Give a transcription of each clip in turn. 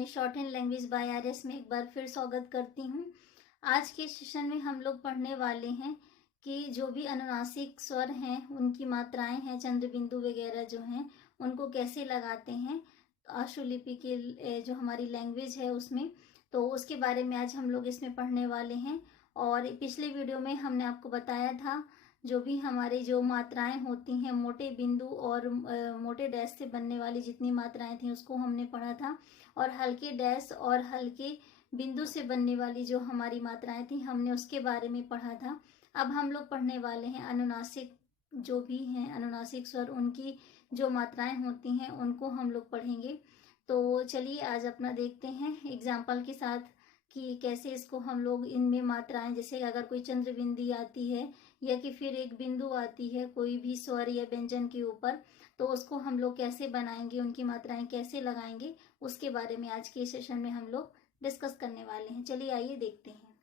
अपने short hand language by RS में एक बार फिर स्वागत करती हूँ। आज के सेशन में हम लोग पढ़ने वाले हैं कि जो भी अनुनासिक स्वर हैं उनकी मात्राएं हैं, चंद्र बिंदु वगैरह जो हैं उनको कैसे लगाते हैं आशुलिपि के जो हमारी लैंग्वेज है उसमें, तो उसके बारे में आज हम लोग इसमें पढ़ने वाले हैं। और पिछले वीडियो में हमने आपको बताया था जो भी हमारे जो मात्राएं होती हैं मोटे बिंदु और मोटे डैश से बनने वाली जितनी मात्राएं थी उसको हमने पढ़ा था, और हल्के डैश और हल्के बिंदु से बनने वाली जो हमारी मात्राएं थी हमने उसके बारे में पढ़ा था। अब हम लोग पढ़ने वाले हैं अनुनासिक, जो भी हैं अनुनासिक स्वर उनकी जो मात्राएं होती हैं उनको हम लोग पढ़ेंगे। तो चलिए आज अपना देखते हैं एग्जाम्पल के साथ कि कैसे इसको हम लोग इनमें मात्राएं, जैसे अगर कोई चंद्र बिंदी आती है या कि फिर एक बिंदु आती है कोई भी स्वर या व्यंजन के ऊपर, तो उसको हम लोग कैसे बनाएंगे, उनकी मात्राएं कैसे लगाएंगे, उसके बारे में आज के सेशन में हम लोग डिस्कस करने वाले हैं। चलिए आइए देखते हैं।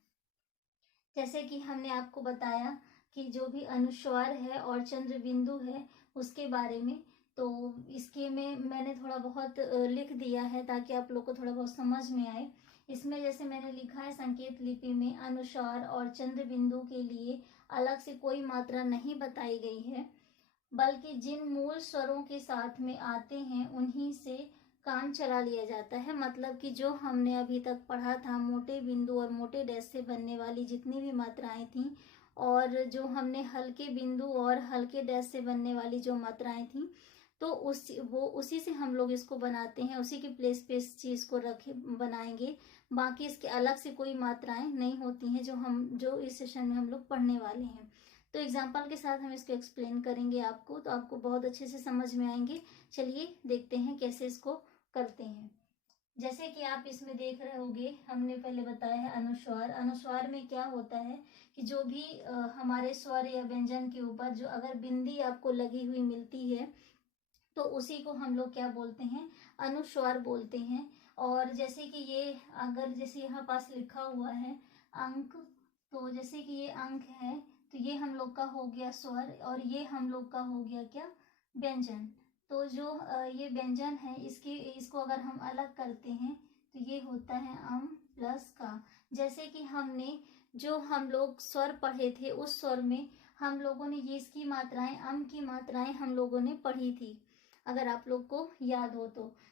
जैसे कि हमने आपको बताया कि जो भी अनुस्वार है और चंद्र बिंदु है उसके बारे में, तो इसके में मैंने थोड़ा बहुत लिख दिया है ताकि आप लोग को थोड़ा बहुत समझ में आए। इसमें जैसे मैंने लिखा है संकेत लिपि में अनुस्वार और चंद्र बिंदु के लिए अलग से कोई मात्रा नहीं बताई गई है, बल्कि जिन मूल स्वरों के साथ में आते हैं उन्हीं से काम चला लिया जाता है। मतलब कि जो हमने अभी तक पढ़ा था मोटे बिंदु और मोटे डैश से बनने वाली जितनी भी मात्राएं थी, और जो हमने हल्के बिंदु और हल्के डैश से बनने वाली जो मात्राएं थी, तो उसी से हम लोग इसको बनाते हैं, उसी के प्लेस पे इस चीज को रखे बनाएंगे। बाकी इसके अलग से कोई मात्राएं नहीं होती हैं जो इस सेशन में हम लोग पढ़ने वाले हैं। तो एग्जाम्पल के साथ हम इसको एक्सप्लेन करेंगे आपको, तो आपको बहुत अच्छे से समझ में आएंगे। चलिए देखते हैं कैसे इसको करते हैं। जैसे कि आप इसमें देख रहे होंगे, हमने पहले बताया है अनुस्वार। अनुस्वार में क्या होता है कि जो भी हमारे स्वर या व्यंजन के ऊपर जो अगर बिंदी आपको लगी हुई मिलती है तो उसी को हम लोग क्या बोलते हैं, अनुस्वार बोलते हैं। और जैसे कि ये अगर जैसे यहाँ पास लिखा हुआ है अंक, तो जैसे कि ये अंक है तो ये हम लोग का हो गया स्वर और ये हम लोग का हो गया क्या, व्यंजन। तो जो ये व्यंजन है इसको अगर हम अलग करते हैं तो ये होता है अम प्लस का। जैसे कि हमने जो हम लोग स्वर पढ़े थे उस स्वर में हम लोगों ने ये इसकी मात्राएं, अम की मात्राएं हम लोगों ने पढ़ी थी, अगर आप लोग को याद हो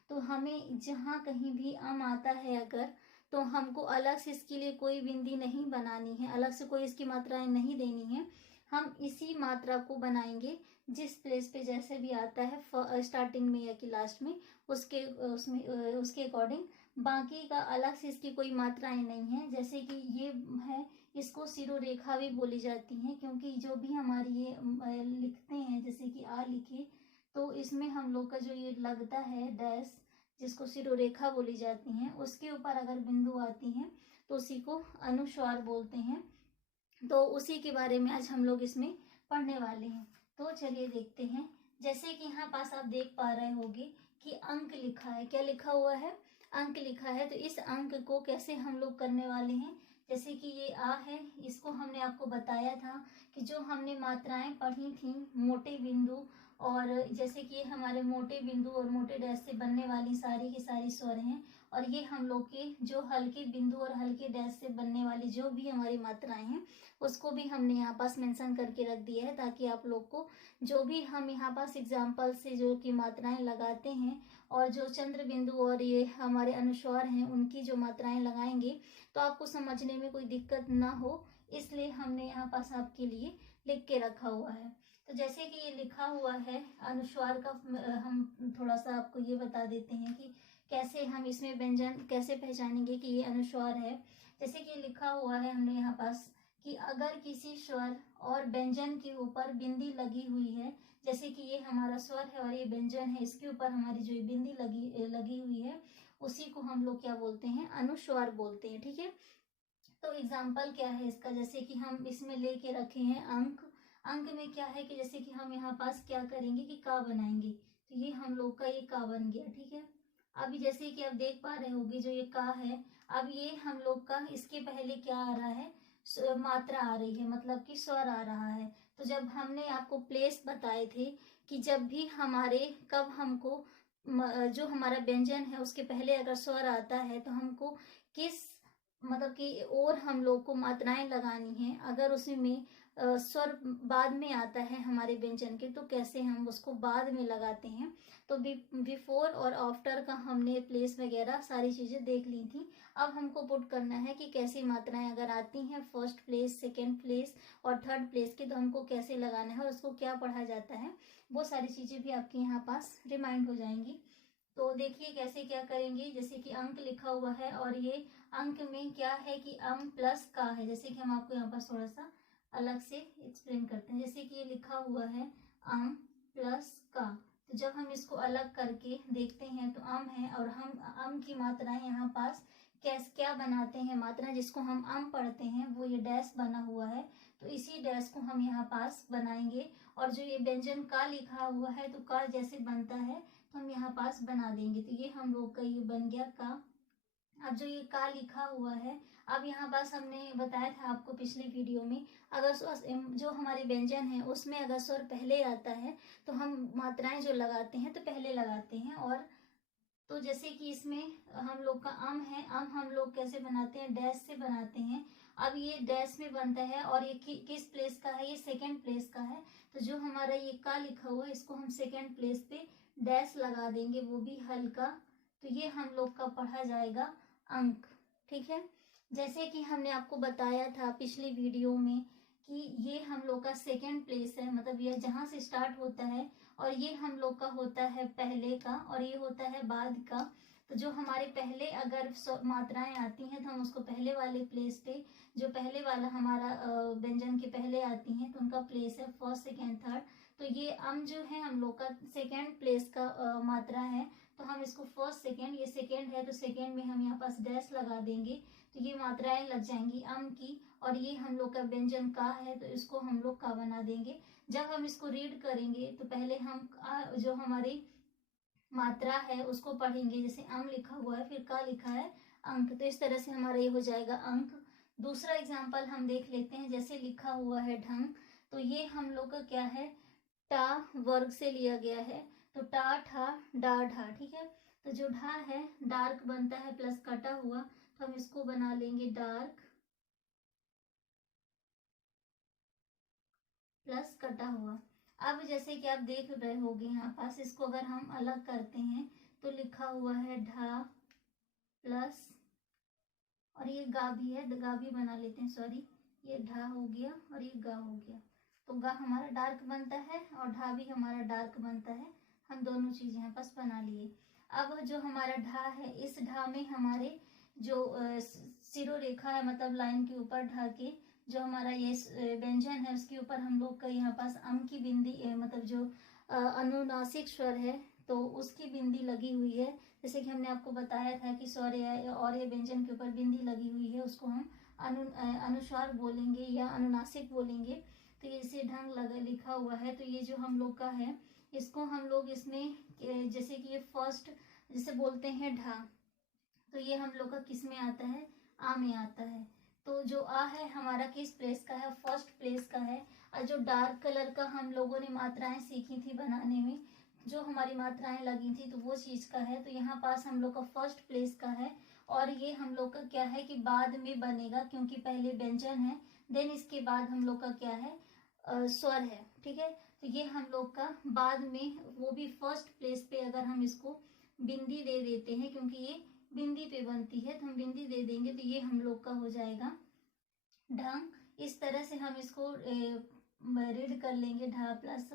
तो हमें जहाँ कहीं भी अम आता है अगर, तो हमको अलग से इसके लिए कोई बिंदी नहीं बनानी है, अलग से कोई इसकी मात्राएं नहीं देनी है। हम इसी मात्रा को बनाएंगे जिस प्लेस पे जैसे भी आता है स्टार्टिंग में या कि लास्ट में, उसके अकॉर्डिंग। बाकी का अलग से इसकी कोई मात्राएं नहीं है। जैसे कि ये है, इसको सिरोरेखा भी बोली जाती है, क्योंकि जो भी हमारी ये लिखते हैं जैसे कि आ लिखे, तो इसमें हम लोग का जो ये लगता है डैश, जिसको सिरोरेखा बोली जाती है, उसके ऊपर अगर बिंदु आती हैं तो उसी को अनुस्वार बोलते हैं। तो उसी के बारे में आज हम लोग इसमें पढ़ने वाले हैं। तो चलिए देखते हैं। जैसे कि यहाँ पास आप देख पा रहे होंगे कि अंक लिखा है, क्या लिखा हुआ है, अंक लिखा है। तो इस अंक को कैसे हम लोग करने वाले हैं, जैसे कि ये आ है, इसको हमने आपको बताया था कि जो हमने मात्राएं पढ़ी थी मोटे बिंदु, और जैसे कि हमारे मोटे बिंदु और मोटे डैश से बनने वाली सारी की सारी स्वर हैं, और ये हम लोग के जो हल्के बिंदु और हल्के डैश से बनने वाली जो भी हमारी मात्राएं हैं उसको भी हमने यहाँ पास मेंशन करके रख दिया है, ताकि आप लोग को जो भी हम यहाँ पास एग्जाम्पल से जो की मात्राएं लगाते हैं और जो चंद्र बिंदु और ये हमारे अनुस्वार हैं उनकी जो मात्राएं लगाएंगे तो आपको समझने में कोई दिक्कत ना हो, इसलिए हमने यहाँ पास आपके लिए लिख के रखा हुआ है। तो जैसे कि ये लिखा हुआ है अनुस्वार का, हम थोड़ा सा आपको ये बता देते हैं कि कैसे हम इसमें व्यंजन कैसे पहचानेंगे कि ये अनुस्वार है। जैसे कि लिखा हुआ है हमने यहाँ पास कि अगर किसी स्वर और व्यंजन के ऊपर बिंदी लगी हुई है, जैसे कि ये हमारा स्वर है और ये व्यंजन है, इसके ऊपर हमारी जो बिंदी लगी हुई है उसी को हम लोग क्या बोलते हैं, अनुस्वार बोलते हैं। ठीक है, तो एग्जाम्पल क्या है इसका, जैसे कि हम इसमें लेके रखे हैं अंक। अंक में क्या है कि जैसे कि हम यहाँ पास क्या करेंगे कि का बनाएंगे, तो ये हम लोग का ये का बन गया। ठीक है, अभी जैसे कि आप देख पा रहे होंगे जो ये का है, अब ये हम लोग का इसके पहले क्या आ रहा है, मात्रा आ रही है, मतलब कि स्वर आ रहा है। तो जब हमने आपको प्लेस बताए थे कि जब भी हमारे, कब हमको जो हमारा व्यंजन है उसके पहले अगर स्वर आता है तो हमको किस मतलब कि और हम लोग को मात्राएं लगानी है। अगर उसमें स्वर बाद में आता है हमारे व्यंजन के तो कैसे हम उसको बाद में लगाते हैं। तो बिफोर और आफ्टर का हमने प्लेस वगैरह सारी चीजें देख ली थी। अब हमको पुट करना है कि कैसी मात्राएं अगर आती हैं फर्स्ट प्लेस, सेकेंड प्लेस और थर्ड प्लेस की, तो हमको कैसे लगाना है और उसको क्या पढ़ा जाता है, वो सारी चीजें भी आपके यहाँ पास रिमाइंड हो जाएंगी। तो देखिए कैसे क्या करेंगे। जैसे कि अंक लिखा हुआ है और ये अंक में क्या है कि अम प्लस का है। जैसे कि हम आपको यहाँ पर थोड़ा सा अलग से एक्सप्लेन करते हैं। जैसे कि ये लिखा हुआ है अम प्लस का, तो जब हम इसको अलग करके देखते हैं तो अम है और हम अम की मात्राएं यहाँ पास क्या बनाते हैं, मात्रा जिसको हम अम पढ़ते हैं वो ये डैश बना हुआ है, तो इसी डैश को हम यहाँ पास बनाएंगे। और जो ये व्यंजन का लिखा हुआ है तो का जैसे बनता है तो हम यहाँ पास बना देंगे। तो ये हम लोग का ये बन गया का। अब जो ये का लिखा हुआ है, अब यहाँ पास हमने बताया था आपको पिछले वीडियो में, अगर जो हमारे व्यंजन है उसमें अगर स्वर पहले आता है तो हम मात्राएं जो लगाते हैं तो पहले लगाते हैं। और तो जैसे कि इसमें हम लोग का अम है, अम हम लोग कैसे बनाते हैं, डैश से बनाते हैं। अब ये डैश में बनता है और ये किस प्लेस का है, ये सेकेंड प्लेस का है। तो जो हमारा ये का लिखा हुआ है इसको हम सेकेंड प्लेस पे डैश लगा देंगे, वो भी हल्का। तो ये हम लोग का पढ़ा जाएगा अंक। ठीक है, जैसे कि हमने आपको बताया था पिछले वीडियो में कि ये हम लोग का सेकेंड प्लेस है, मतलब ये जहां से स्टार्ट होता है और ये हम लोग का होता है पहले का और ये होता है बाद का। तो जो हमारे पहले अगर मात्राएं आती हैं तो हम उसको पहले वाले प्लेस पे, जो पहले वाला हमारा व्यंजन के पहले आती हैं तो उनका प्लेस है फर्स्ट, सेकेंड, थर्ड। तो ये अम जो है हम लोग का सेकेंड प्लेस का मात्रा है, तो हम इसको फर्स्ट सेकेंड, ये सेकेंड है तो सेकेंड में हम यहाँ पास डैश लगा देंगे, तो ये मात्राएं लग जाएंगी अम की। और ये हम लोग का व्यंजन का है तो इसको हम लोग का बना देंगे। जब हम इसको रीड करेंगे तो पहले हम जो हमारी मात्रा है उसको पढ़ेंगे, जैसे अम लिखा हुआ है फिर का लिखा है अंक, तो इस तरह से हमारा ये हो जाएगा अंक। दूसरा एग्जाम्पल हम देख लेते हैं, जैसे लिखा हुआ है ढंग, तो ये हम लोग का क्या है, टा वर्ग से लिया गया है। तो टा ठा डा ढा, ठीक है। तो जो ढा है डार्क बनता है प्लस कटा हुआ, तो हम इसको बना लेंगे डार्क प्लस कटा हुआ। अब जैसे कि आप देख रहे होगे यहाँ पास, इसको अगर हम अलग करते हैं तो लिखा हुआ है ढा प्लस, और ये गा भी है, गा भी बना लेते हैं, सॉरी, ये ढा हो गया और ये गा हो गया। तो गा हमारा डार्क बनता है और ढा भी हमारा डार्क बनता है। हम दोनों चीज यहाँ पास बना लिए। अब जो हमारा ढा है, इस ढा में हमारे जो सिरो रेखा है, मतलब लाइन के ऊपर ढा के जो हमारा ये व्यंजन है उसके ऊपर हम लोग का यहाँ पास अम की बिंदी मतलब जो अनुनासिक स्वर है तो उसकी बिंदी लगी हुई है। जैसे कि हमने आपको बताया था कि स्वर और ये व्यंजन के ऊपर बिंदी लगी हुई है, उसको हम अनुस्वार बोलेंगे या अनुनासिक बोलेंगे। तो ये इसे ढंग लगा लिखा हुआ है, तो ये जो हम लोग का है इसको हम लोग इसमें जैसे कि ये फर्स्ट जिसे बोलते हैं ढा, तो ये हम लोग का किस में आता है, आ में आता है। तो जो आ है हमारा किस प्लेस का है, फर्स्ट प्लेस का है। और जो डार्क कलर का हम लोगों ने मात्राएं सीखी थी बनाने में, जो हमारी मात्राएं लगी थी तो वो चीज का है, तो यहाँ पास हम लोग का फर्स्ट प्लेस का है। और ये हम लोग का क्या है कि बाद में बनेगा, क्योंकि पहले व्यंजन है देन इसके बाद हम लोग का क्या है, स्वर है। ठीक है, तो ये हम लोग का बाद में, वो भी फर्स्ट प्लेस पे अगर हम इसको बिंदी दे देते हैं, क्योंकि ये बिंदी पे बनती है तो हम बिंदी दे देंगे, तो ये हम लोग का हो जाएगा ढंग। इस तरह से हम इसको रीड कर लेंगे, ढा प्लस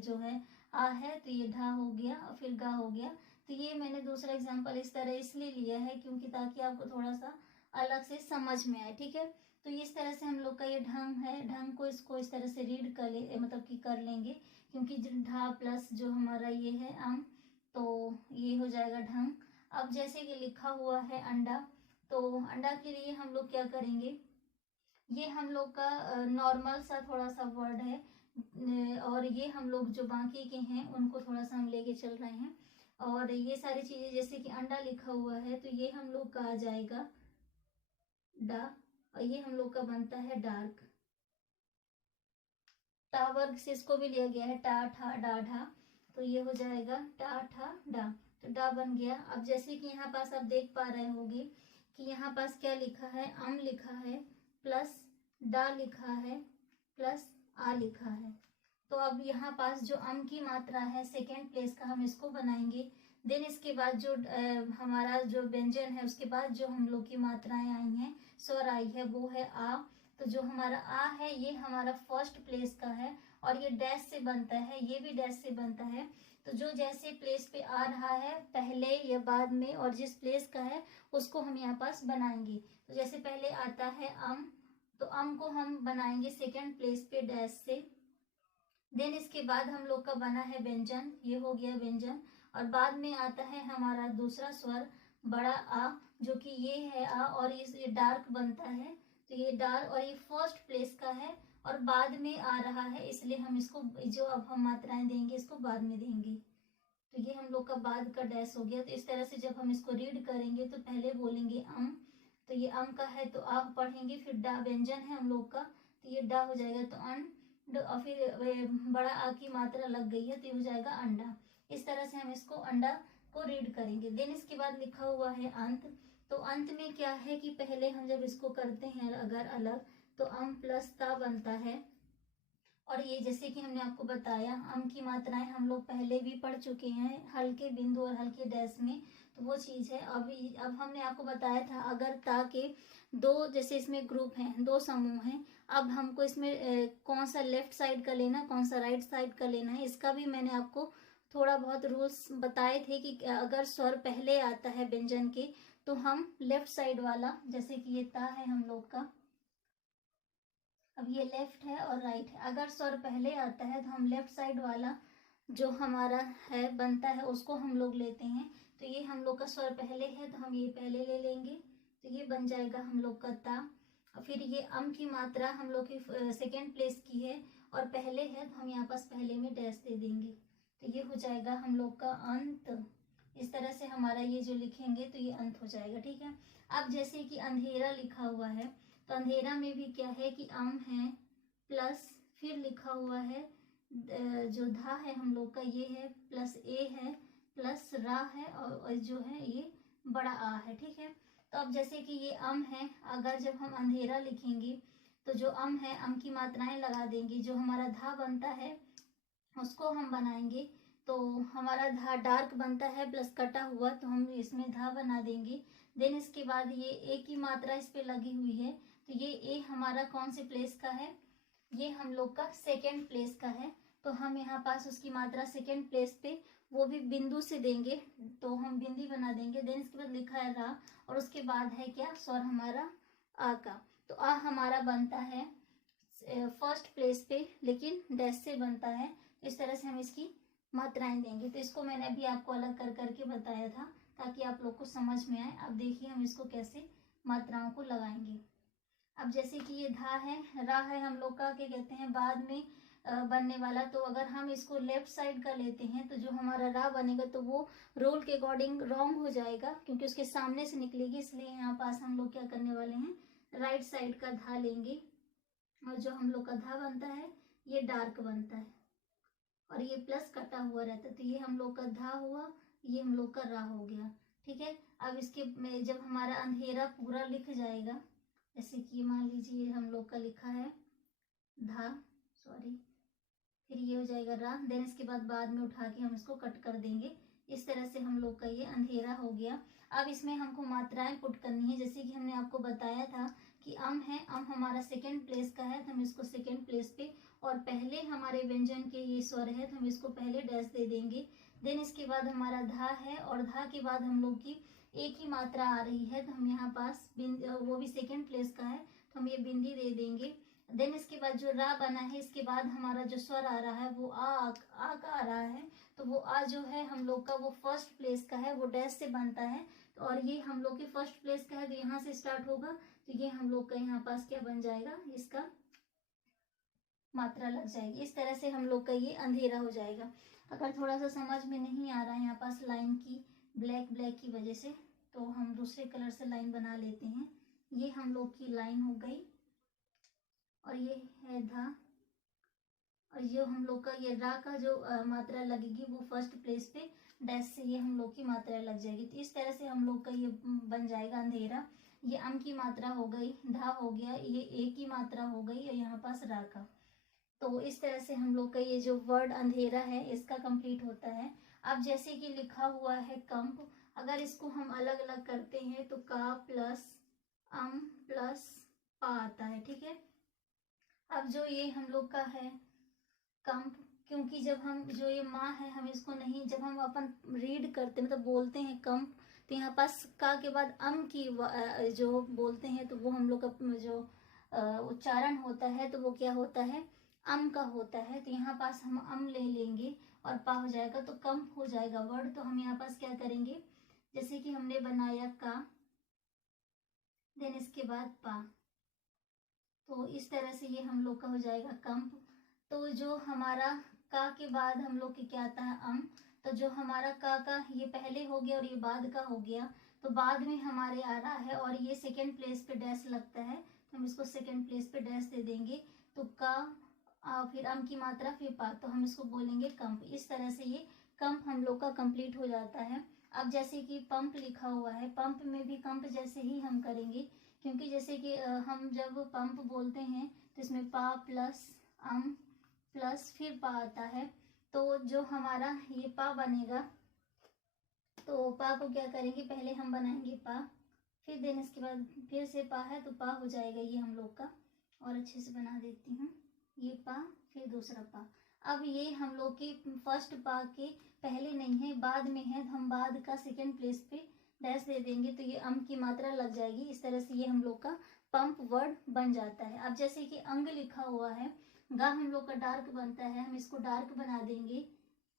जो है आ है तो ये ढा हो गया और फिर गा हो गया। तो ये मैंने दूसरा एग्जांपल इस तरह इसलिए लिया है क्योंकि ताकि आपको थोड़ा सा अलग से समझ में आए। ठीक है, तो इस तरह से हम लोग का ये ढंग है, ढंग को इसको इस तरह से रीड कर ले मतलब कि कर लेंगे, क्योंकि ढा प्लस जो हमारा ये है अम, तो ये हो जाएगा ढंग। अब जैसे कि लिखा हुआ है अंडा, तो अंडा के लिए हम लोग क्या करेंगे, ये हम लोग का नॉर्मल सा थोड़ा सा वर्ड है और ये हम लोग जो बाकी के हैं उनको थोड़ा सा हम लेके चल रहे हैं। और ये सारी चीजें जैसे कि अंडा लिखा हुआ है तो ये हम लोग का आ जाएगा डा, और ये हम लोग का बनता है डार्क। टा वर्ग से इसको भी लिया गया है टा ठा डा ढा, तो ये हो जाएगा टा ठा डा। तो डा बन गया। अब जैसे कि यहाँ पास आप देख पा रहे होंगे कि यहाँ पास क्या लिखा है, अम लिखा है प्लस डा लिखा है प्लस आ लिखा है। तो अब यहाँ पास जो अम की मात्रा है सेकेंड प्लेस का हम इसको बनाएंगे। देन इसके बाद जो हमारा जो व्यंजन है उसके बाद जो हम लोग की मात्राएं आई हैं, स्वर आई है, वो है आ। तो जो हमारा आ है ये हमारा फर्स्ट प्लेस का है और ये डैश से बनता है, ये भी डैश से बनता है। तो जो जैसे प्लेस पे आ रहा है पहले या बाद में और जिस प्लेस का है उसको हम यहाँ पास बनाएंगे। तो जैसे पहले आता है अम, तो अम को हम बनाएंगे सेकेंड प्लेस पे डैश से। देन इसके बाद हम लोग का बना है व्यंजन, ये हो गया व्यंजन। और बाद में आता है हमारा दूसरा स्वर बड़ा आ, जो कि ये है आ और ये डार्क बनता है। तो ये डार्क और ये फर्स्ट प्लेस का है और बाद में आ रहा है, इसलिए हम इसको जो अब हम मात्राएं देंगे इसको बाद में देंगे। तो ये हम लोग का बाद का डैश हो गया। तो इस तरह से जब हम इसको रीड करेंगे तो पहले बोलेंगे अम, तो ये अम का है तो आप पढ़ेंगे, फिर डा व्यंजन है हम लोग का तो ये डा हो जाएगा। तो अन, और फिर बड़ा आ की मात्रा लग गई है तो ये हो जाएगा अंडा। इस तरह से हम इसको अंडा को रीड करेंगे। देन इसके बाद लिखा हुआ है अंत। तो अंत में क्या है कि पहले हम जब इसको करते हैं अगर अलग तो अम प्लस ता बनता है। और ये जैसे कि हमने आपको बताया अम की मात्राएं हम लोग पहले भी पढ़ चुके हैं हल्के बिंदु और हल्के डैश में, तो वो चीज है। अब हमने आपको बताया था अगर ता के दो, जैसे इसमें ग्रुप हैं, दो समूह हैं, अब हमको इसमें कौन सा लेफ्ट साइड का लेना कौन सा राइट साइड का लेना है, इसका भी मैंने आपको थोड़ा बहुत रूल्स बताए थे कि अगर स्वर पहले आता है व्यंजन के तो हम लेफ्ट साइड वाला, जैसे कि ये ता है हम लोग का, अब ये लेफ्ट है और राइट है, अगर स्वर पहले आता है तो हम लेफ्ट साइड वाला जो हमारा है बनता है उसको हम लोग लेते हैं। तो ये हम लोग का स्वर पहले है तो हम ये पहले ले लेंगे, तो ये बन जाएगा हम लोग का ता। और फिर ये अम की मात्रा हम लोग की सेकेंड प्लेस की है और पहले है तो हम यहाँ पास पहले में डैश दे देंगे, तो ये हो जाएगा हम लोग का अंत। इस तरह से हमारा ये जो लिखेंगे तो ये अंत हो जाएगा, ठीक है। अब जैसे कि अंधेरा लिखा हुआ है तो अंधेरा में भी क्या है कि अम है प्लस फिर लिखा हुआ है जो धा है हम लोग का ये है प्लस ए है प्लस रा है और जो है ये बड़ा आ है, ठीक है। तो अब जैसे कि ये अम है, अगर जब हम अंधेरा लिखेंगे तो जो अम है अम की मात्राएं लगा देंगे, जो हमारा धा बनता है उसको हम बनाएंगे। तो हमारा धा डार्क बनता है प्लस कटा हुआ, तो हम इसमें धा बना देंगे। देन इसके बाद ये ए की मात्रा इस पे लगी हुई है, तो ये ए हमारा कौन से प्लेस का है, ये हम लोग का सेकेंड प्लेस का है। तो हम यहाँ पास उसकी मात्रा सेकेंड प्लेस पे वो भी बिंदु से देंगे, तो हम बिंदी बना देंगे। देन इसके बाद लिखा है रा और उसके बाद है क्या स्वर हमारा आ का। तो आ हमारा बनता है फर्स्ट प्लेस पे लेकिन डैश से बनता है। तो इस तरह से हम इसकी मात्राएं देंगे। तो इसको मैंने अभी आपको अलग कर करके बताया था ताकि आप लोग को समझ में आए। अब देखिए हम इसको कैसे मात्राओं को लगाएंगे। अब जैसे कि ये धा है, रा है हम लोग का क्या कहते हैं बाद में बनने वाला, तो अगर हम इसको लेफ्ट साइड का लेते हैं तो जो हमारा रा बनेगा तो वो रोल के अकॉर्डिंग रॉन्ग हो जाएगा क्योंकि उसके सामने से निकलेगी, इसलिए यहाँ पास हम लोग क्या करने वाले हैं राइट साइड का धा लेंगे। और जो हम लोग का धा बनता है ये डार्क बनता है और ये प्लस कटा हुआ रहता है, तो ये हम लोग का धा हुआ, ये हम लोग का रा हो गया, ठीक है। अब इसके में जब हमारा अंधेरा पूरा लिख जाएगा, जैसे कि मान लीजिए हम लोग का लिखा है धा, सॉरी, फिर ये हो जाएगा रा, देन इसके बाद में उठा के हम इसको कट कर देंगे। इस तरह से हम लोग का ये अंधेरा हो गया। अब इसमें हमको मात्राएं पुट करनी है, जैसे कि हमने आपको बताया था कि अम है, अम हमारा सेकेंड प्लेस का है तो हम इसको सेकेंड प्लेस पे और पहले हमारे व्यंजन के ये स्वर है तो हम इसको पहले डैश दे देंगे। देन इसके बाद हमारा धा है और धा के बाद हम लोग की एक ही मात्रा आ रही है तो हम यहाँ पास वो भी सेकेंड प्लेस का है तो हम ये बिंदी दे देंगे। देन इसके बाद जो रा बना है इसके बाद हमारा जो स्वर आ रहा है वो आ का आ रहा है, तो वो आ जो है हम लोग का वो फर्स्ट प्लेस का है, वो डैश से बनता है। तो और ये हम लोग के फर्स्ट प्लेस का है तो यहाँ से स्टार्ट होगा, तो ये हम लोग का यहाँ पास क्या बन जाएगा, इसका मात्रा लग जाएगी। इस तरह से हम लोग का ये अंधेरा हो जाएगा। अगर थोड़ा सा समझ में नहीं आ रहा है यहाँ पास लाइन की ब्लैक की वजह से, तो हम दूसरे कलर से लाइन बना लेते हैं। ये हम लोग की लाइन हो गई और ये है धा और ये हम लोग का ये रा का जो मात्रा लगेगी वो फर्स्ट प्लेस पे डैश से ये हम लोग की मात्रा लग जाएगी। तो इस तरह से हम लोग का ये बन जाएगा अंधेरा। ये अम की मात्रा हो गई, धा हो गया, ये ए की मात्रा हो गई और यहाँ पास रा का। तो इस तरह से हम लोग का ये जो वर्ड अंधेरा है इसका कंप्लीट होता है। अब जैसे कि लिखा हुआ है कंप, अगर इसको हम अलग अलग करते हैं तो का प्लस अम प्लस पा आता है, ठीक है। अब जो ये हम लोग का है कंप, क्योंकि जब हम जो ये माँ है हम इसको नहीं, जब हम अपन रीड करते मतलब बोलते हैं कंप, तो यहाँ पास का के बाद अम की जो बोलते हैं तो वो हम लोग का जो उच्चारण होता है तो वो क्या होता है, अम का होता है। तो यहाँ पास हम अम ले लेंगे और पा हो जाएगा, तो कंप हो जाएगा वर्ड। तो हम यहाँ पास क्या करेंगे, जैसे कि हमने बनाया का, देन इसके बाद पा, तो इस तरह से ये हम लोग का हो जाएगा कंप। तो जो हमारा का के बाद हम लोग के क्या आता है अम, तो जो हमारा का ये पहले हो गया और ये बाद का हो गया, तो बाद में हमारे आ रहा है और ये सेकेंड प्लेस पे डैश लगता है, तो हम इसको सेकेंड प्लेस पे डैश दे देंगे। तो का फिर अम की मात्रा फिर पा, तो हम इसको बोलेंगे कंप। इस तरह से ये कंप हम लोग का कंप्लीट हो जाता है। अब जैसे कि पंप लिखा हुआ है, पंप में भी कंप जैसे ही हम करेंगे, क्योंकि जैसे कि हम जब पंप बोलते हैं तो इसमें पा प्लस अम प्लस फिर पा आता है। तो जो हमारा ये पा बनेगा, तो पा को क्या करेंगे, पहले हम बनाएंगे पा, फिर देन इसके बाद फिर से पा है तो पा हो जाएगा ये हम लोग का। और अच्छे से बना देती हूँ, ये पा फिर दूसरा पा। अब ये हम लोग के फर्स्ट पा के पहले नहीं है, बाद में है, तो हम बाद का सेकेंड प्लेस पे डैश दे देंगे, तो ये अम की मात्रा लग जाएगी। इस तरह से ये हम लोग का पंप वर्ड बन जाता है। अब जैसे कि अंग लिखा हुआ है, गा हम लोग का डार्क बनता है, हम इसको डार्क बना देंगे।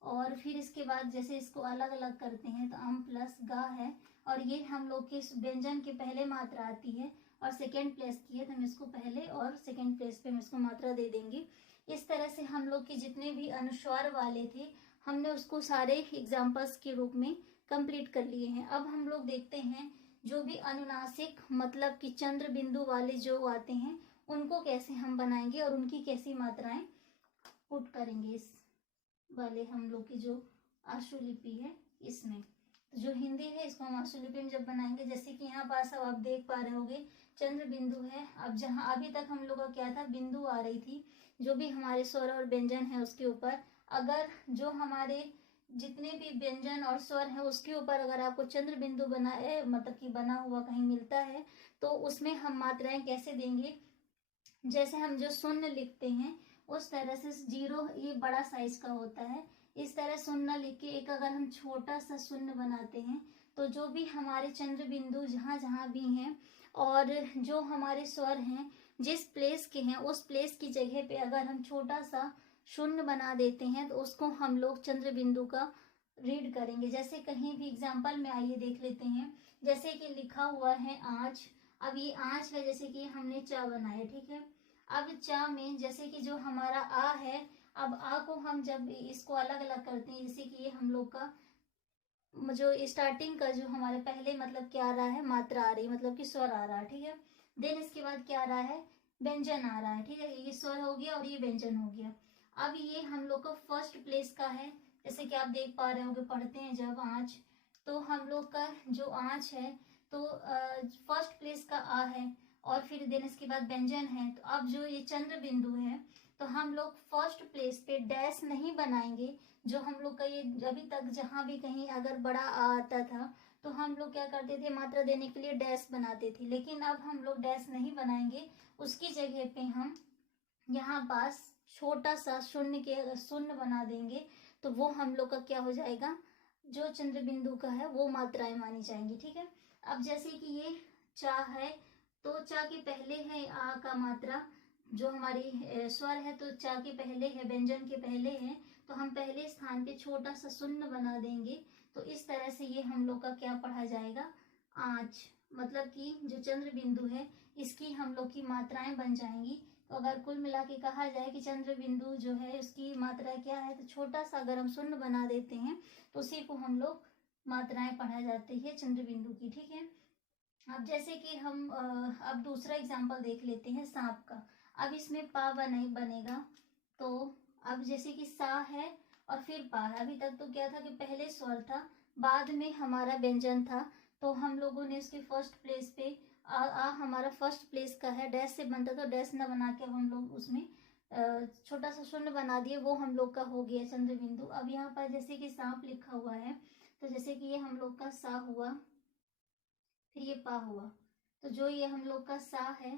और फिर इसके बाद जैसे इसको अलग अलग करते हैं तो अम प्लस गा है, और ये हम लोग के व्यंजन के पहले मात्रा आती है और सेकेंड प्लेस की है, तो हम इसको पहले और सेकेंड प्लेस पे हम इसको मात्रा दे देंगे। इस तरह से हम लोग के जितने भी अनुस्वार वाले थे हमने उसको सारे एग्जाम्पल्स के रूप में कंप्लीट कर लिए हैं। अब हम लोग देखते हैं जो भी अनुनासिक मतलब कि चंद्र बिंदु वाले जो आते हैं उनको कैसे हम बनाएंगे और उनकी कैसी मात्राएं पुट करेंगे इस वाले हम लोग की जो आशुलिपि है इसमें। तो जो हिंदी है इसको हम आशुलिपि में जब बनाएंगे, जैसे कि यहाँ पास अब आप देख पा रहे होंगे चंद्र बिंदु है। अब जहाँ अभी तक हम लोग का क्या था, बिंदु आ रही थी, जो भी हमारे स्वर और व्यंजन है उसके ऊपर, अगर जो हमारे जितने भी व्यंजन और स्वर है उसके ऊपर अगर आपको चंद्र बिंदु बना मतलब कि बना हुआ कहीं मिलता है तो उसमें हम मात्राएं कैसे देंगे, जैसे हम जो शून्य लिखते हैं उस तरह से जीरो ये बड़ा साइज का होता है, इस तरह शून्य लिख के एक अगर हम छोटा सा शून्य बनाते हैं तो जो भी हमारे चंद्र बिंदु जहाँ जहाँ भी हैं और जो हमारे स्वर हैं जिस प्लेस के हैं उस प्लेस की जगह पे अगर हम छोटा सा शून्य बना देते हैं तो उसको हम लोग चंद्र बिंदु का रीड करेंगे। जैसे कहीं भी एग्जाम्पल में आइए देख लेते हैं, जैसे कि लिखा हुआ है आँच। अब ये आँच है, जैसे कि हमने चा बनाया, ठीक है। अब चा में जैसे कि जो हमारा आ है, अब आ को हम जब इसको अलग अलग करते हैं, जैसे कि ये हम लोग का जो स्टार्टिंग का जो हमारे पहले मतलब क्या आ रहा है, मात्रा आ रही है मतलब कि स्वर आ रहा है, ठीक है। देन इसके बाद क्या आ रहा है, व्यंजन आ रहा है, ठीक है। ये स्वर हो गया और ये व्यंजन हो गया। अब ये हम लोग का फर्स्ट प्लेस का है, जैसे कि आप देख पा रहे होंगे पढ़ते हैं जब आँच, तो हम लोग का जो आँच है तो फर्स्ट प्लेस का आ है और फिर देन इसके बाद व्यंजन है। तो अब जो ये चंद्र बिंदु है तो हम लोग फर्स्ट प्लेस पे डैश नहीं बनाएंगे। जो हम लोग का ये अभी तक जहां भी कहीं अगर बड़ा आ आता था तो हम लोग क्या करते थे, मात्रा देने के लिए डैश बनाते थे, लेकिन अब हम लोग डैश नहीं बनाएंगे, उसकी जगह पे हम यहाँ पास छोटा सा शून्य के शून्य बना देंगे। तो वो हम लोग का क्या हो जाएगा, जो चंद्र बिंदु का है वो मात्राएं मानी जाएंगी, ठीक है। अब जैसे कि ये चा है तो चा के पहले है आ का मात्रा, जो हमारी स्वर है तो चा के पहले है, व्यंजन के पहले है, तो हम पहले स्थान पे छोटा सा शून्य बना देंगे। तो इस तरह से ये हम लोग का क्या पढ़ा जाएगा, आँच, मतलब कि जो चंद्र बिंदु है इसकी हम लोग की मात्राएं बन जाएंगी। तो अगर कुल मिला के कहा जाए कि चंद्र बिंदु जो है उसकी मात्रा क्या है, तो छोटा सा अगर हम शून्य बना देते हैं तो उसी को हम लोग मात्राएं पढ़ा जाती है चंद्र बिंदु की, ठीक है। अब जैसे कि हम अब दूसरा एग्जांपल देख लेते हैं सांप का। अब इसमें पा बनेगा तो अब जैसे कि सा है और फिर पा है। अभी तक तो क्या था कि पहले स्वर था, बाद में हमारा व्यंजन था, तो हम लोगों ने उसके फर्स्ट प्लेस पे आ हमारा फर्स्ट प्लेस का है, डैश से बनता तो डैश न बना के अब हम लोग उसमें छोटा सा शून्य बना दिए, वो हम लोग का हो गया चंद्र बिंदु। अब यहाँ पर जैसे कि सांप लिखा हुआ है, तो जैसे कि ये हम लोग का सा हुआ, फिर ये पा हुआ, तो जो ये हम लोग का सा है,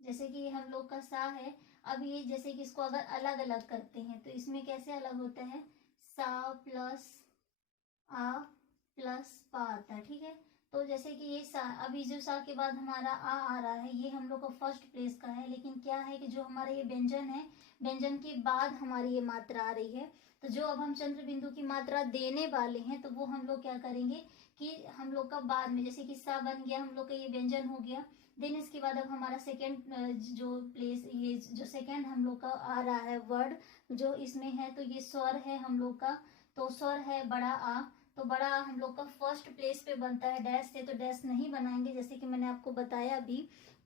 जैसे कि ये हम लोग का सा है। अब ये जैसे कि इसको अगर अलग अलग करते हैं तो इसमें कैसे अलग होता है, सा प्लस आ प्लस पा आता है, ठीक है। तो जैसे कि ये सा, अभी जो सा के बाद हमारा आ रहा है, ये हम लोग का फर्स्ट प्लेस का है, लेकिन क्या है कि जो हमारा ये व्यंजन है, व्यंजन के बाद हमारी ये मात्रा आ रही है, तो जो अब हम चंद्र बिंदु की मात्रा देने वाले हैं, तो वो हम लोग क्या करेंगे कि हम लोग का बाद में, जैसे कि सा बन गया, हम लोग का ये व्यंजन हो गया, देन इसके बाद अब हमारा सेकेंड जो प्लेस, ये जो सेकेंड हम लोग का आ रहा है वर्ड जो इसमें है, तो ये स्वर है हम लोग का, तो स्वर है बड़ा आ, तो बड़ा हम लोग का फर्स्ट प्लेस पे बनता है डैश से, तो डैश नहीं बनाएंगे, जैसे कि मैंने आपको बताया अभी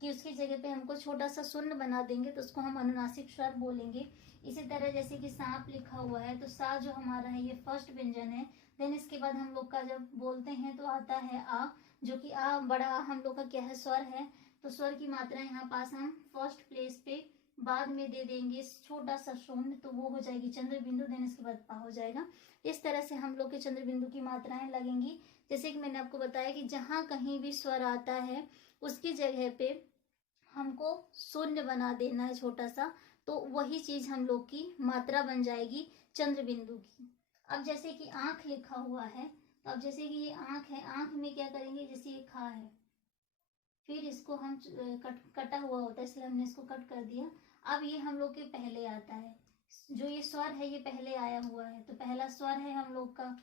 कि उसकी जगह पे हमको छोटा सा शून्य बना देंगे, तो उसको हम अनुनासिक स्वर बोलेंगे। इसी तरह जैसे कि सांप लिखा हुआ है, तो सा जो हमारा है ये फर्स्ट व्यंजन है, देन इसके बाद हम लोग का जब बोलते हैं तो आता है आ, जो कि आ बड़ा आ हम लोग का क्या है, स्वर है, तो स्वर की मात्रा यहाँ पास हम फर्स्ट प्लेस पे बाद में दे देंगे छोटा सा शून्य, तो वो हो जाएगी चंद्र बिंदु, देन इसके बाद पा हो जाएगा। इस तरह से हम लोग के चंद्र बिंदु की मात्राएं लगेंगी। जैसे कि मैंने आपको बताया कि जहां कहीं भी स्वर आता है उसकी जगह पे हमको शून्य बना देना है छोटा सा, तो वही चीज हम लोग की मात्रा बन जाएगी चंद्र बिंदु की। अब जैसे कि आंख लिखा हुआ है, तो अब जैसे कि ये आंख है, आंख में क्या करेंगे, जैसे ये खा है, फिर इसको हम कटा हुआ होता है इसलिए हमने इसको कट कर दिया। अब ये हम लोग के पहले आता है, जो ये स्वर है ये पहले आया हुआ है, तो पहला स्वर है हम लोग का,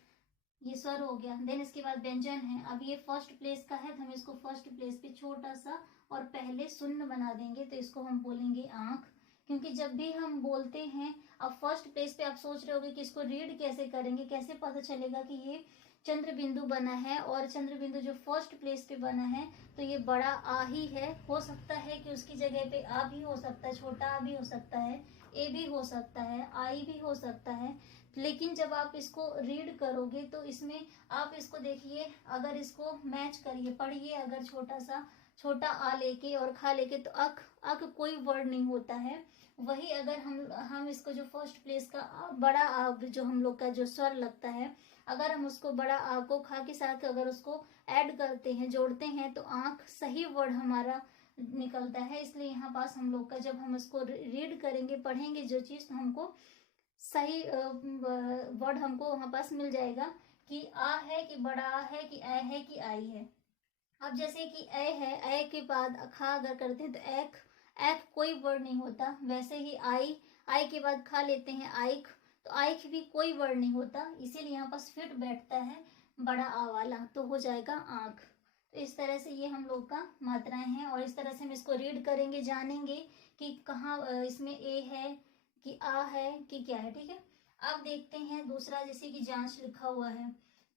ये स्वर हो गया, देन इसके बाद व्यंजन है, अब ये फर्स्ट प्लेस का है, तो हम इसको फर्स्ट प्लेस पे छोटा सा और पहले शून्य बना देंगे, तो इसको हम बोलेंगे आंख। क्योंकि जब भी हम बोलते हैं, अब फर्स्ट प्लेस पे आप सोच रहे होगे कि इसको रीड कैसे करेंगे, कैसे पता चलेगा कि ये चंद्र बिंदु बना है, और चंद्र बिंदु जो फर्स्ट प्लेस पे बना है तो ये बड़ा आ ही है। हो सकता है कि उसकी जगह पे आ भी हो सकता है, छोटा आ भी हो सकता है, ए भी हो सकता है, आई भी हो सकता है, लेकिन जब आप इसको रीड करोगे तो इसमें आप इसको देखिए, अगर इसको मैच करिए, पढ़िए, अगर छोटा आ लेके और खा लेके, तो अक अक कोई वर्ड नहीं होता है। वही अगर हम इसको जो फर्स्ट प्लेस का बड़ा आ जो हम लोग का जो स्वर लगता है, अगर हम उसको बड़ा आ को खा के साथ अगर उसको ऐड करते हैं, जोड़ते हैं, तो आंख सही वर्ड हमारा निकलता है। इसलिए यहाँ पास हम लोग का जब हम इसको रीड करेंगे, पढ़ेंगे जो चीज, तो हमको सही वर्ड हमको वहां पास मिल जाएगा कि आ है कि बड़ा आ है कि ए है कि आई है। अब जैसे कि ए है, ए के बाद खा अगर करते हैं तो एक एक कोई वर्ड नहीं होता, वैसे ही आई, आई के बाद खा लेते हैं आइक, तो आइक भी कोई वर्ड नहीं होता, इसीलिए यहाँ पास फिट बैठता है बड़ा आ वाला, तो हो जाएगा आंख। तो इस तरह से ये हम लोग का मात्राएं हैं, और इस तरह से हम इसको रीड करेंगे, जानेंगे कि कहाँ इसमें ए है कि आ है कि क्या है, ठीक है। अब देखते हैं दूसरा, जैसे कि जांच लिखा हुआ है,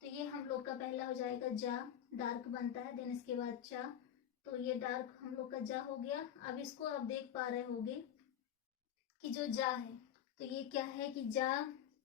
तो ये हम लोग का पहला हो जाएगा जा, डार्क बनता है, देन इसके बाद चा, तो ये डार्क हम लोग का जा हो गया। अब इसको आप देख पा रहे होगे कि जो जा है, तो ये क्या है कि जा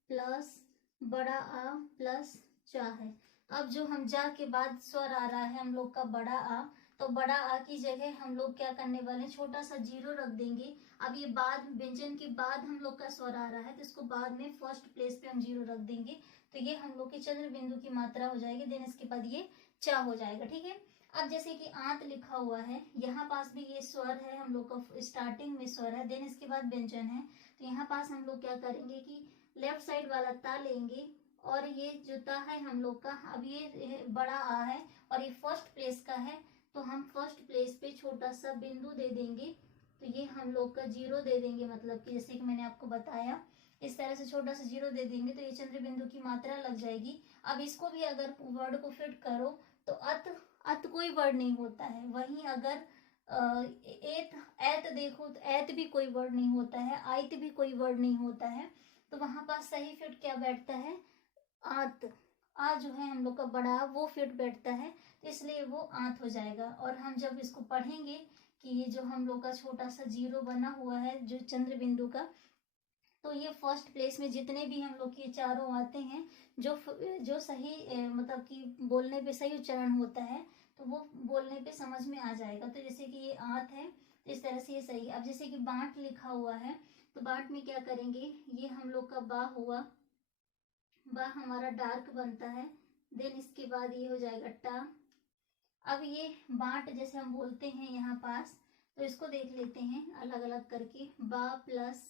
प्लस बड़ा आ प्लस चा है। अब जो हम जा के बाद स्वर आ रहा है हम लोग का बड़ा आ, तो बड़ा आ की जगह हम लोग क्या करने वाले हैं, छोटा सा जीरो रख देंगे। अब ये बाद व्यंजन के बाद हम लोग का स्वर आ रहा है, तो इसको बाद में फर्स्ट प्लेस पे हम जीरो रख देंगे, तो ये हम लोग के चंद्र बिंदु की मात्रा हो जाएगी, देन इसके बाद ये चा हो जाएगा, ठीक है। अब जैसे कि आंत लिखा हुआ है, यहाँ पास भी ये स्वर है हम लोग का, स्टार्टिंग में स्वर है, देन इसके बाद व्यंजन है, तो यहाँ पास हम लोग क्या करेंगे कि लेफ्ट साइड वाला ता लेंगे, और ये जो ता है हम लोग का, अब ये बड़ा आ है और ये फर्स्ट प्लेस का है, तो हम फर्स्ट प्लेस पे छोटा सा बिंदु दे देंगे, तो ये हम लोग का जीरो दे देंगे, मतलब कि जैसे कि मैंने आपको बताया, इस तरह से छोटा सा जीरो दे देंगे, तो ये चंद्र बिंदु की मात्रा लग जाएगी। अब इसको भी अगर वर्ड को फिट करो, तो अत अत कोई वर्ड नहीं होता है, वहीं अगर एत एत देखो तो एत भी कोई वर्ड नहीं होता है, आयत भी कोई वर्ड नहीं होता है, तो वहां पास सही फिट क्या बैठता है, आत। आ जो है हम लोग का बड़ा वो फिट बैठता है, तो इसलिए वो आंत हो जाएगा। और हम जब इसको पढ़ेंगे कि ये जो हम लोग का छोटा सा जीरो बना हुआ है जो चंद्र बिंदु का, तो ये फर्स्ट प्लेस में जितने भी हम लोग के चारों आते हैं जो सही मतलब कि बोलने पे सही उच्चारण होता है तो वो बोलने पे समझ में आ जाएगा। तो जैसे कि ये आंत है तो इस तरह से ये सही है। अब जैसे कि बाट लिखा हुआ है तो बाट में क्या करेंगे, ये हम लोग का बा हुआ, बा हमारा डार्क बनता है, देन इसके बाद ये हो जाएगा टा। अब ये बाट जैसे हम बोलते हैं यहाँ पास, तो इसको देख लेते हैं अलग अलग करके, बा प्लस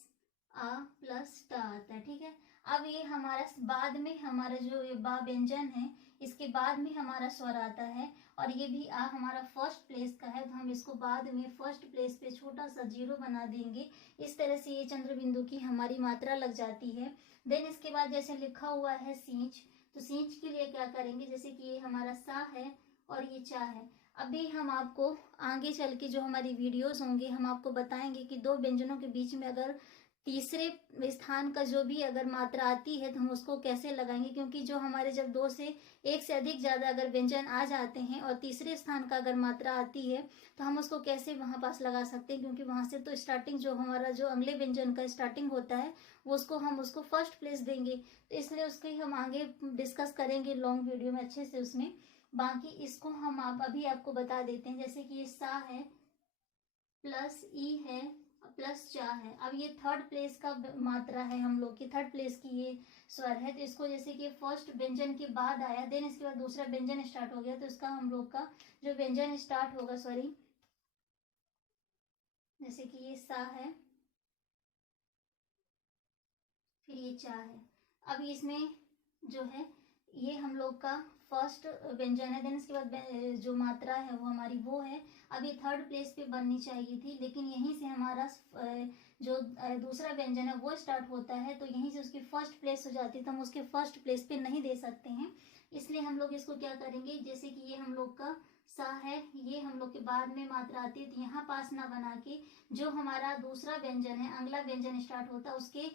आ प्लस टा आता है, ठीक है। अब ये हमारा बाद में हमारा जो ये बा व्यंजन है इसके बाद में हमारा स्वर आता है और ये भी आ हमारा फर्स्ट प्लेस का है, तो हम इसको बाद में फर्स्ट प्लेस पे छोटा सा जीरो बना देंगे। इस तरह से ये चंद्र बिंदु की हमारी मात्रा लग जाती है। देन इसके बाद जैसे लिखा हुआ है सींच, तो सींच के लिए क्या करेंगे, जैसे कि ये हमारा सा है और ये चा है। अभी हम आपको आगे चल के जो हमारी वीडियोस होंगे हम आपको बताएंगे कि दो व्यंजनों के बीच में अगर तीसरे स्थान का जो भी अगर मात्रा आती है तो हम उसको कैसे लगाएंगे, क्योंकि जो हमारे जब दो से एक से अधिक ज्यादा अगर व्यंजन आ जाते हैं और तीसरे स्थान का अगर मात्रा आती है तो हम उसको कैसे वहां पास लगा सकते हैं, क्योंकि वहां से तो स्टार्टिंग जो हमारा जो अगले व्यंजन का स्टार्टिंग होता है वो उसको हम उसको फर्स्ट प्लेस देंगे। तो इसलिए उसके हम आगे डिस्कस करेंगे लॉन्ग वीडियो में अच्छे से उसमें। बाकी इसको हम अभी आपको बता देते हैं, जैसे कि ये सा है प्लस ई है प्लस चा है। अब ये थर्ड प्लेस का मात्रा है हम लोग की, थर्ड प्लेस की ये स्वर है, तो इसको जैसे कि फर्स्ट व्यंजन के बाद आया देन इसके बाद दूसरा व्यंजन स्टार्ट हो गया, तो इसका हम लोग का जो व्यंजन स्टार्ट होगा, सॉरी, जैसे कि ये सा है फिर ये चा है। अब इसमें जो है ये हम लोग का फर्स्ट व्यंजन है, देन इसके बाद जो मात्रा है वो हमारी वो है। अब ये थर्ड प्लेस पे बननी चाहिए थी, लेकिन यहीं से हमारा जो दूसरा व्यंजन है वो स्टार्ट होता है, तो यहीं से उसकी फर्स्ट प्लेस हो जाती है, तो हम उसके फर्स्ट प्लेस पे नहीं दे सकते हैं। इसलिए हम लोग इसको क्या करेंगे, जैसे कि ये हम लोग का सा है, ये हम लोग के बाद में मात्रा आती है, तो यहाँ पास ना बना के जो हमारा दूसरा व्यंजन है अगला व्यंजन स्टार्ट होता है उसके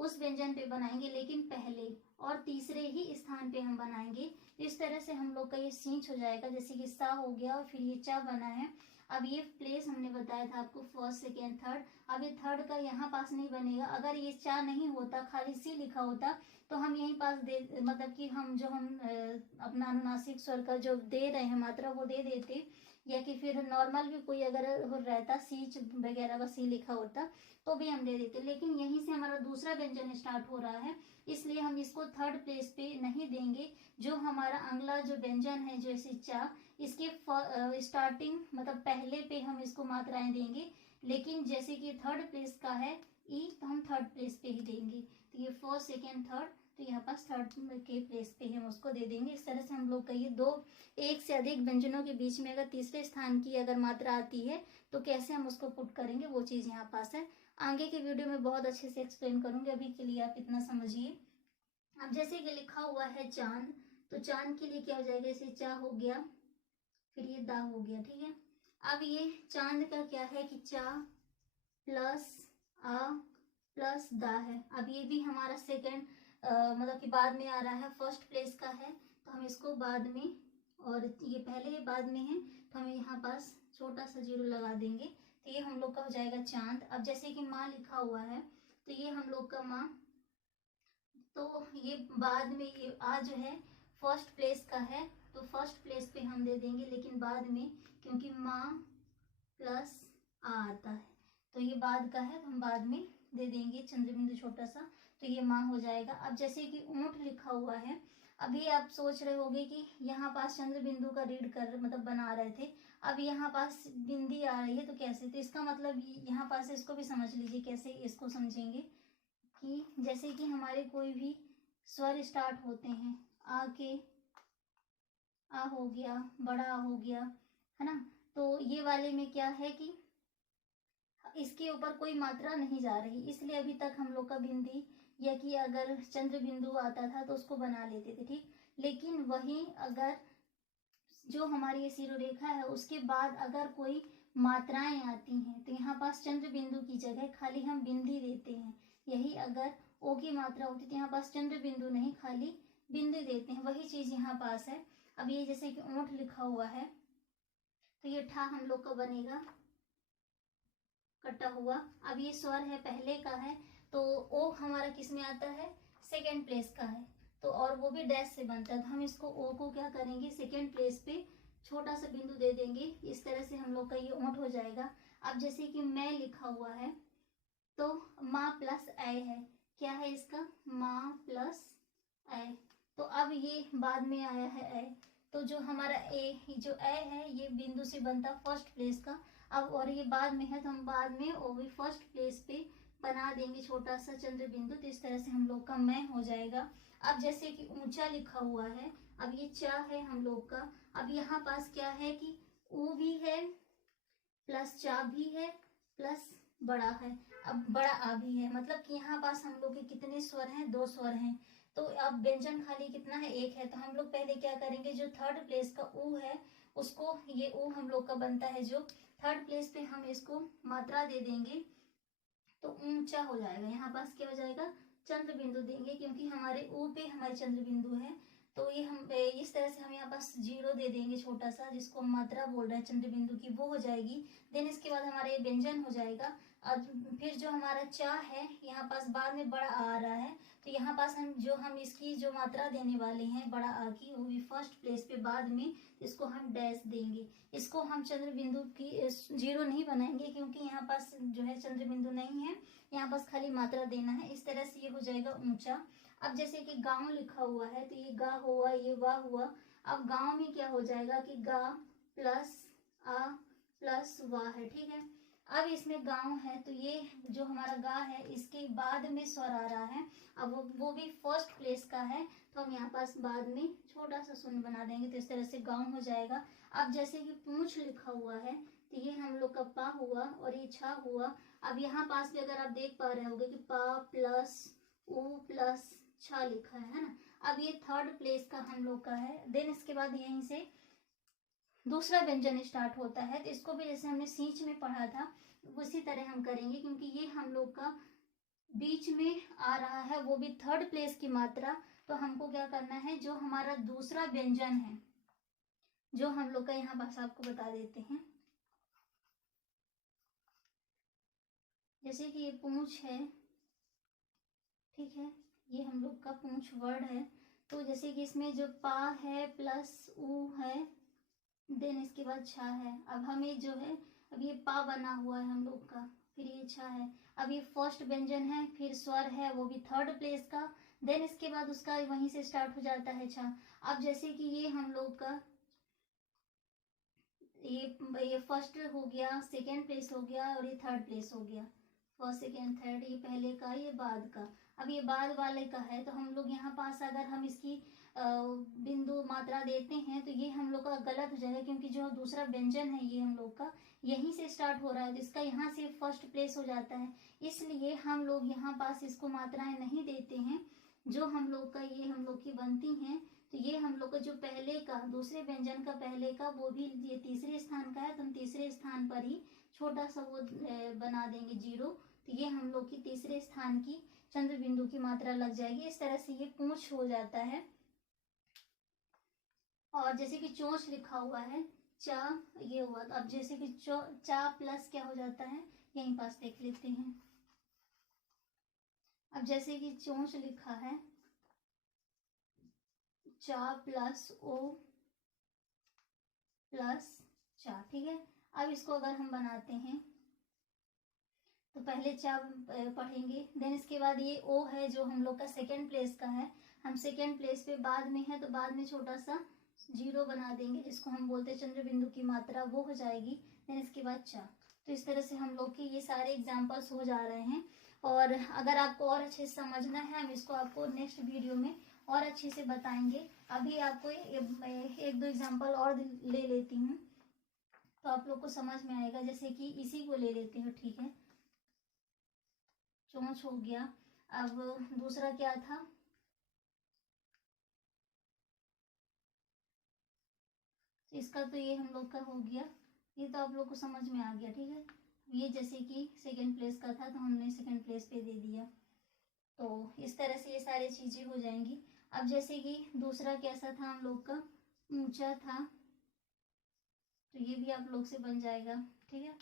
उस व्यंजन पे बनाएंगे, लेकिन पहले और तीसरे ही स्थान पे हम बनाएंगे। तो इस तरह से हम लोग का ये सींच हो जाएगा, जैसे कि सा हो गया और फिर ये चा बना है। अब ये प्लेस हमने बताया था आपको फर्स्ट सेकेंड थर्ड, अब ये थर्ड का यहाँ पास नहीं बनेगा। अगर ये चा नहीं होता खाली सी लिखा होता तो हम यहीं पास दे मतलब कि हम अपना अनुनासिक स्वर का जो दे रहे हैं मात्रा वो दे देते, या कि फिर नॉर्मल भी कोई अगर रहता सीच वगैरह का सी लिखा होता तो भी हम दे देते, लेकिन यहीं से हमारा दूसरा व्यंजन स्टार्ट हो रहा है इसलिए हम इसको थर्ड प्लेस पे नहीं देंगे। जो हमारा अगला जो व्यंजन है जैसे चा, इसके स्टार्टिंग मतलब पहले पे हम इसको मात्राएं देंगे, लेकिन जैसे कि थर्ड प्लेस का है ई तो हम थर्ड प्लेस पे ही देंगे। तो ये फर्स्ट सेकेंड थर्ड, तो यहाँ पास थर्ड के प्लेस पे हम उसको दे देंगे। इस तरह से हम लोग का ये दो एक से अधिक व्यंजनों के बीच में अगर तीसरे स्थान की अगर मात्रा आती है तो कैसे हम उसको पुट करेंगे वो चीज यहाँ पास है। आगे के वीडियो में बहुत अच्छे से एक्सप्लेन करूंगी, अभी के लिए आप इतना समझिए। अब जैसे कि लिखा हुआ है चांद, तो चांद के लिए क्या हो जाएगा, जैसे चा हो गया फिर ये दा हो गया, ठीक है। अब ये चांद का क्या है कि चा प्लस आ प्लस दा है। अब ये भी हमारा सेकेंड मतलब कि बाद में आ रहा है, फर्स्ट प्लेस का है तो हम इसको बाद में, और ये पहले ही बाद में है तो हम यहाँ पास छोटा सा जीरो लगा देंगे, तो ये हम लोग का हो जाएगा चांद। अब जैसे कि माँ लिखा हुआ है तो ये हम लोग का माँ, तो ये बाद में ये आ जो है फर्स्ट प्लेस का है तो फर्स्ट प्लेस पे हम दे देंगे, लेकिन बाद में क्योंकि माँ प्लस आ आता है तो ये बाद का है तो हम बाद में दे देंगे चंद्रबिंदु छोटा सा, तो ये माँ हो जाएगा। अब जैसे कि ऊंट लिखा हुआ है, अभी आप सोच रहे होंगे कि यहाँ पास चंद्र बिंदु का रीड कर मतलब बना रहे थे, अब यहाँ पास बिंदी आ रही है तो कैसे, तो इसका मतलब यहाँ पास इसको भी समझ लीजिए कैसे इसको समझेंगे कि जैसे कि हमारे कोई भी स्वर स्टार्ट होते हैं, आ के आ हो गया, बड़ा आ हो गया, है ना, तो ये वाले में क्या है कि इसके ऊपर कोई मात्रा नहीं जा रही, इसलिए अभी तक हम लोग का बिंदी या कि अगर चंद्र बिंदु आता था तो उसको बना लेते थे, ठीक। लेकिन वही अगर जो हमारी ये शिरोरेखा है उसके बाद अगर कोई मात्राएं आती हैं तो यहाँ पास चंद्र बिंदु की जगह खाली हम बिंदी देते हैं। यही अगर ओ की मात्रा होती तो यहाँ पास चंद्र बिंदु नहीं खाली बिंदी देते हैं, वही चीज यहाँ पास है। अब ये जैसे कि ऊंट लिखा हुआ है तो ये ठा हम लोग का बनेगा कटा हुआ। अब ये स्वर है पहले का है, तो ओ हमारा किस में आता है, सेकेंड प्लेस का है, तो और वो भी डैश से बनता है, तो हम इसको ओ को क्या करेंगे, सेकेंड प्लेस पे छोटा सा बिंदु दे देंगे। इस तरह से हम लोग का ये ओंठ हो जाएगा। अब जैसे कि मैं लिखा हुआ है, तो माँ प्लस ऐ है, क्या है इसका, माँ प्लस ऐ। तो अब ये बाद में आया है ऐ, तो जो हमारा ए जो ऐ है ये बिंदु से बनता फर्स्ट प्लेस का। अब और ये बाद में है, तो हम बाद में ओ भी फर्स्ट प्लेस पे बना देंगे छोटा सा चंद्र बिंदु। तो इस तरह से हम लोग का मैं हो जाएगा। अब जैसे कि ऊंचा लिखा हुआ है, अब ये चा है हम लोग का। अब यहाँ पास क्या है कि ऊ भी है प्लस चा भी है प्लस बड़ा है, अब बड़ा आ भी है, मतलब कि यहाँ पास हम लोग के कितने स्वर हैं, 2 स्वर हैं। तो अब व्यंजन खाली कितना है, 1 है। तो हम लोग पहले क्या करेंगे, जो थर्ड प्लेस का ऊ है उसको, ये ऊ हम लोग का बनता है जो थर्ड प्लेस पे, हम इसको मात्रा दे देंगे तो ऊंचा हो जाएगा। यहाँ पास क्या हो जाएगा, चंद्र बिंदु देंगे, क्योंकि हमारे ऊ पे हमारे चंद्र बिंदु है। तो ये हम इस तरह से हम यहाँ पास 0 दे देंगे छोटा सा, जिसको हम मात्रा बोल रहे हैं चंद्र बिंदु की, वो हो जाएगी। देन इसके बाद हमारा ये व्यंजन हो जाएगा। और फिर जो हमारा चा है यहाँ पास बाद में बड़ा आ रहा है, तो यहाँ पास हम इसकी जो मात्रा देने वाले हैं बड़ा आ की, वो भी फर्स्ट प्लेस पे बाद में, इसको हम डैश देंगे। इसको हम चंद्र बिंदु की 0 नहीं बनाएंगे, क्योंकि यहाँ पास जो है चंद्र बिंदु नहीं है, यहाँ पास खाली मात्रा देना है। इस तरह से ये हो जाएगा ऊंचा। अब जैसे कि गांव लिखा हुआ है, तो ये गा हुआ, ये वाह हुआ। अब गांव में क्या हो जाएगा कि गा प्लस आ प्लस वाह है, ठीक है। अब इसमें गांव है, तो ये जो हमारा गा है इसके बाद में स्वर आ रहा है। अब वो भी फर्स्ट प्लेस का है, तो हम यहाँ पास बाद में छोटा सा शून्य बना देंगे, तो इस तरह से गांव हो जाएगा। अब जैसे कि पूंछ लिखा हुआ है, तो ये हम लोग का पा हुआ और ये छा हुआ। अब यहाँ पास भी अगर आप देख पा रहे होंगे कि पा प्लस ऊ प्लस छा लिखा है ना। अब ये थर्ड प्लेस का हम लोग का है। देन इसके बाद यहीं से दूसरा व्यंजन स्टार्ट होता है, तो इसको भी जैसे हमने सींच में पढ़ा था उसी तरह हम करेंगे, क्योंकि ये हम लोग का बीच में आ रहा है, वो भी थर्ड प्लेस की मात्रा। तो हमको क्या करना है, जो हमारा दूसरा व्यंजन है, जो हम लोग का यहाँ पास आपको बता देते हैं, जैसे कि ये पूंछ है, ठीक है, ये हम लोग का पूंछ वर्ड है। तो जैसे कि इसमें जो पा है प्लस ऊ है, देन इसके बाद छा है। अब हमें जो है, अब ये पा बना हुआ है हम लोग का, फिर ये छा है। अब ये फर्स्ट व्यंजन है, फिर स्वर है वो भी थर्ड प्लेस का, देन इसके बाद उसका वहीं से स्टार्ट हो जाता है छा। अब जैसे कि ये हम लोग का ये फर्स्ट हो गया, सेकेंड प्लेस हो गया और ये थर्ड प्लेस हो गया। फर्स्ट सेकेंड थर्ड, ये पहले का ये बाद का। अब ये बाद वाले का है, तो हम लोग यहाँ पास अगर हम इसकी बिंदु मात्रा देते हैं तो ये हम लोग का गलत हो जाएगा, क्योंकि जो दूसरा व्यंजन है ये हम लोग का यहीं से स्टार्ट हो रहा है, तो इसका यहाँ से फर्स्ट प्लेस हो जाता है। इसलिए हम लोग यहाँ पास इसको मात्राएं नहीं देते हैं। जो हम लोग का ये हम लोग की बनती हैं, तो ये हम लोग का जो पहले का दूसरे व्यंजन का पहले का, वो भी ये तीसरे स्थान का है, तो हम तीसरे स्थान पर ही छोटा सा वो बना देंगे 0। तो ये हम लोग की तीसरे स्थान की चंद्र बिंदु की मात्रा लग जाएगी। इस तरह से ये पूंछ हो जाता है। और जैसे कि चोंच लिखा हुआ है, चा ये हुआ, तो अब जैसे कि चा प्लस क्या हो जाता है, यहीं पास देख लेते हैं। अब जैसे कि चोंच लिखा है, चा प्लस ओ प्लस चा, ठीक है। अब इसको अगर हम बनाते हैं, तो पहले चा पढ़ेंगे, देन इसके बाद ये ओ है जो हम लोग का सेकेंड प्लेस का है, हम सेकेंड प्लेस पे बाद में है, तो बाद में छोटा सा 0 बना देंगे, जिसको हम बोलते हैं चंद्र बिंदु की मात्रा, वो हो जाएगी। देन इसके बाद चा। तो इस तरह से हम लोग के ये सारे एग्जाम्पल्स हो जा रहे हैं। और अगर आपको और अच्छे से समझना है, हम इसको आपको नेक्स्ट वीडियो में और अच्छे से बताएंगे। अभी आपको 1-2 एग्जाम्पल और ले लेती हूँ, तो आप लोग को समझ में आएगा। जैसे कि इसी को ले लेते हो, ठीक है, चोंच हो गया। अब दूसरा क्या था, इसका तो ये हम लोग का हो गया, ये तो आप लोग को समझ में आ गया, ठीक है। ये जैसे कि सेकंड प्लेस का था, तो हमने सेकंड प्लेस पे दे दिया। तो इस तरह से ये सारी चीजें हो जाएंगी। अब जैसे कि दूसरा कैसा था हम लोग का, ऊंचा था, तो ये भी आप लोग से बन जाएगा, ठीक है।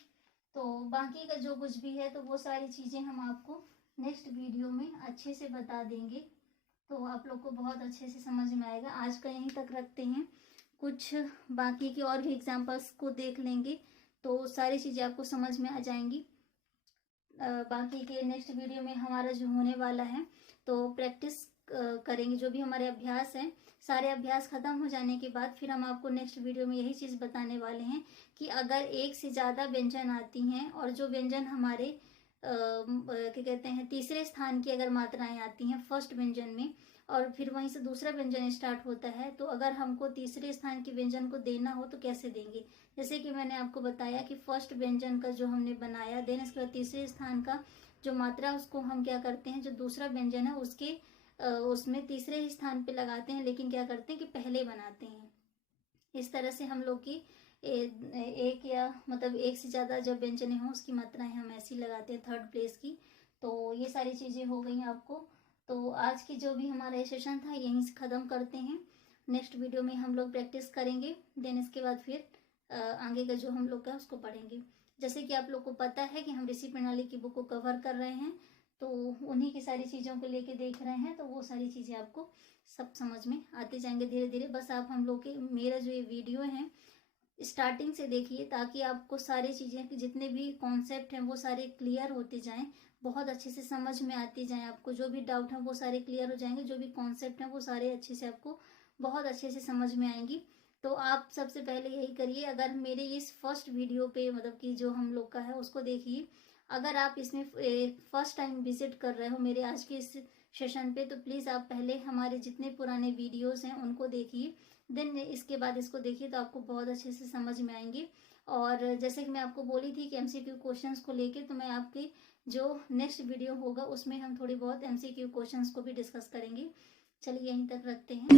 तो बाकी का जो कुछ भी है तो वो सारी चीज़ें हम आपको नेक्स्ट वीडियो में अच्छे से बता देंगे, तो आप लोग को बहुत अच्छे से समझ में आएगा। आज का यहीं तक रखते हैं, कुछ बाकी की और भी एग्जांपल्स को देख लेंगे तो सारी चीज़ें आपको समझ में आ जाएंगी। बाकी के नेक्स्ट वीडियो में हमारा जो होने वाला है तो प्रैक्टिस करेंगे, जो भी हमारे अभ्यास हैं सारे अभ्यास खत्म हो जाने के बाद फिर हम आपको नेक्स्ट वीडियो में यही चीज़ बताने वाले हैं कि अगर एक से ज़्यादा व्यंजन आती हैं और जो व्यंजन हमारे क्या कहते हैं तीसरे स्थान की अगर मात्राएं आती हैं फर्स्ट व्यंजन में और फिर वहीं से दूसरा व्यंजन स्टार्ट होता है, तो अगर हमको तीसरे स्थान के व्यंजन को देना हो तो कैसे देंगे। जैसे कि मैंने आपको बताया कि फर्स्ट व्यंजन का जो हमने बनाया, देन इसके बाद तीसरे स्थान का जो मात्रा उसको हम क्या करते हैं, जो दूसरा व्यंजन है उसके उसमें तीसरे ही स्थान पे लगाते हैं, लेकिन क्या करते हैं कि पहले बनाते हैं। इस तरह से हम लोग की एक या मतलब एक से ज़्यादा जब व्यंजन हो उसकी मात्राएं हम ऐसी लगाते हैं थर्ड प्लेस की। तो ये सारी चीज़ें हो गई आपको। तो आज की जो भी हमारा सेशन था यहीं से ख़त्म करते हैं। नेक्स्ट वीडियो में हम लोग प्रैक्टिस करेंगे, देन इसके बाद फिर आगे का जो हम लोग का उसको पढ़ेंगे। जैसे कि आप लोग को पता है कि हम ऋषि प्रणाली की बुक को कवर कर रहे हैं, तो उन्हीं की सारी चीज़ों को लेके देख रहे हैं, तो वो सारी चीज़ें आपको सब समझ में आते जाएंगे धीरे धीरे। बस आप हम लोग के मेरा जो ये वीडियो है स्टार्टिंग से देखिए ताकि आपको सारी चीज़ें कि जितने भी कॉन्सेप्ट हैं वो सारे क्लियर होते जाएं, बहुत अच्छे से समझ में आती जाएं। आपको जो भी डाउट है वो सारे क्लियर हो जाएंगे, जो भी कॉन्सेप्ट हैं वो सारे अच्छे से आपको बहुत अच्छे से समझ में आएंगी। तो आप सबसे पहले यही करिए, अगर मेरे इस फर्स्ट वीडियो पे मतलब कि जो हम लोग का है उसको देखिए, अगर आप इसमें फर्स्ट टाइम विजिट कर रहे हो मेरे आज के इस सेशन पे, तो प्लीज़ आप पहले हमारे जितने पुराने वीडियोस हैं उनको देखिए, देन इसके बाद इसको देखिए, तो आपको बहुत अच्छे से समझ में आएंगे। और जैसे कि मैं आपको बोली थी कि एमसीक्यू क्वेश्चंस को लेके, तो मैं आपकी जो नेक्स्ट वीडियो होगा उसमें हम थोड़ी बहुत एमसीक्यू क्वेश्चंस को भी डिस्कस करेंगे। चलिए यहीं तक रखते हैं।